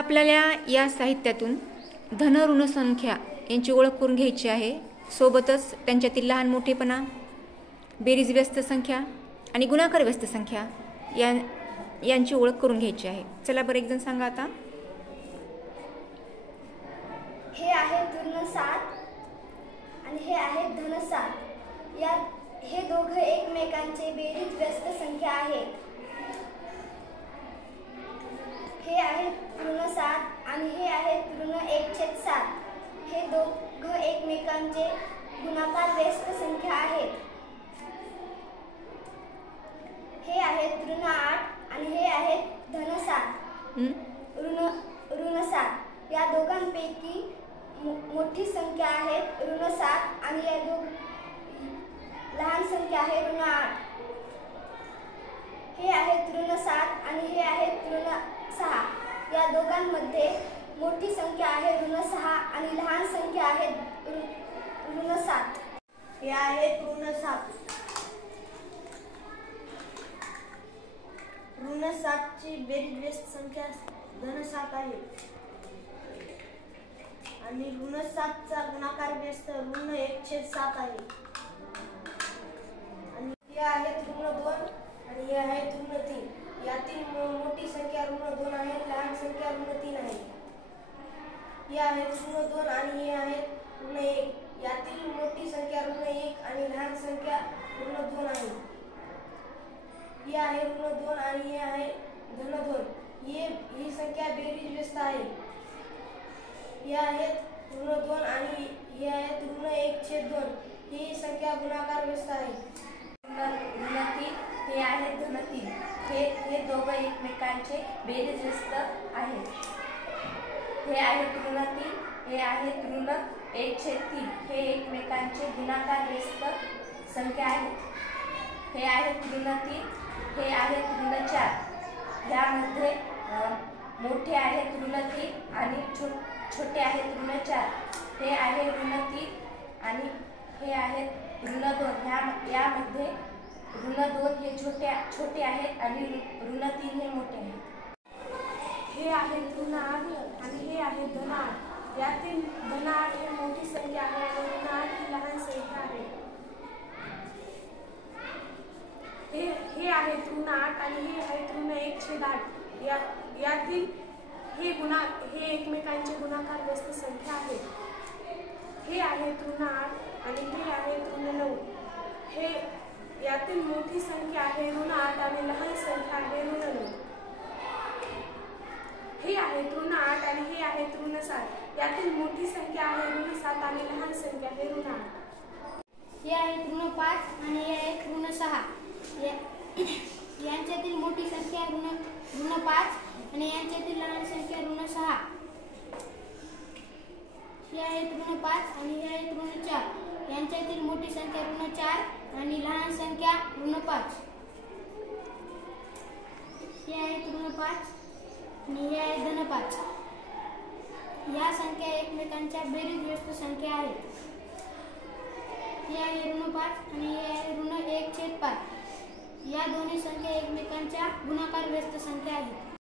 आपल्याला या साहित्यातून धन ऋण संख्या यांची ओळख करून घ्यायची आहे. सोबतच त्यांच्यातील लहान मोठेपणा, बेरीज व्यस्त संख्या आणि गुणाकार व्यस्त संख्या यांची ओळख करून घ्यायची आहे. चला बरं, एक जण सांगा आता. हे आहे ऋण 7 आणि हे आहे धन 7. हे दोघं एकमेकांचे बेरीज व्यस्त संख्या आहेत. हे आहे ऋण 7 आणि हे आहे ऋण 1/7. हे दोघं एकमेकांचे गुणाकार व्यस्त संख्या आहेत. हे आहेत ऋण 8 आणि हे आहेत धन 7. ऋण 7 या दोघांपैकी मोठी संख्या आहे ऋण 7 आणि या लहान संख्या आहे ऋण 8. हे आहेत ऋण 7 आणि हे आहेत ऋण 6. या दोघांमध्ये मोठी संख्या आहे ऋण 6 आणि लहान संख्या आहे ऋण 7. हे आहेत ऋण 7. ऋण 7 ची बेरीज व्यस्त संख्या धन 7 आहे आणि ऋण 7 चा गुणाकार व्यस्त ऋण 1/7 आहे. आणि हे आहेत ऋण 2 आणि हे आहेत ऋण 3. यातील मोठी संख्या ऋण 2 आहे, लहान संख्या ऋण 3 आहे. हे आहेत ऋण 2 आणि हे आहेत ऋण 1. यातील मोठी संख्या ऋण 1 आणि लहान संख्या ऋण 2 आहे. हे आहे ऋण 2 आणि हे आहे धन 2. ही संख्या बेरीज व्यस्त आहे. हे आहेत ऋण 2 आणि हे आहेत ऋण 1/2. ही संख्या गुणाकार व्यस्त आहे. ऋण 3 हे आहेत धन 3. हे दोघं एकमेकांचे बेरीज व्यस्त आहेत. हे आहेत ऋण 3, हे आहेत ऋण 1/3. हे एकमेकांचे गुणाकार व्यस्त संख्या आहेत. हे आहेत ऋण 3, हे आहेत ऋण 4. यामध्ये मोठे आहेत ऋण 3 आणि छोटे आहेत ऋण 4. हे आहे ऋण 3 आणि हे आहेत ऋण 2. यामध्ये ऋण 2 हे छोटे आहेत आणि ऋण 3 हे मोठे आहेत. हे आहेत ऋण 8 आणि हे आहे धन 8. यातील धन 8 ही मोठी संख्या आहे आणि ऋण 8 ही लहान संख्या आहे. हे आहेत ऋण 8 आणि हे आहेत ऋण 1/8. यातील हे एकमेकांचे गुणाकार व्यस्त संख्या आहेत. हे आहेत ऋण 8 आणि हे आहेत ऋण 9. यातील मोठी संख्या आहे ऋण 8 आणि लहान संख्या आहे ऋण 9. हे आहेत ऋण 8 आणि हे आहेत ऋण 7. यातील मोठी संख्या आहे ऋण 7 आणि लहान संख्या आहे ऋण 8. हे आहेत ऋण 5 आणि हे आहेत ऋण 6. यांच्यातील मोठी संख्या ऋण 5 आणि यांच्यातील लहान संख्या ऋण 6. हे आहेत ऋण 5 आणि हे आहेत ऋण 4. यांच्यातील मोठी संख्या ऋण 4 आणि लहान संख्या ऋण 5. हे आहेत ऋण 5 आणि हे आहेत धन 5. या संख्या एकमेकांच्या बेरीज व्यस्त संख्या आहेत. हे आहे ऋण 5 आणि हे आहे ऋण 1/5. या दोन्ही संख्या एकमेकांच्या गुणाकार व्यस्त संख्या आहेत.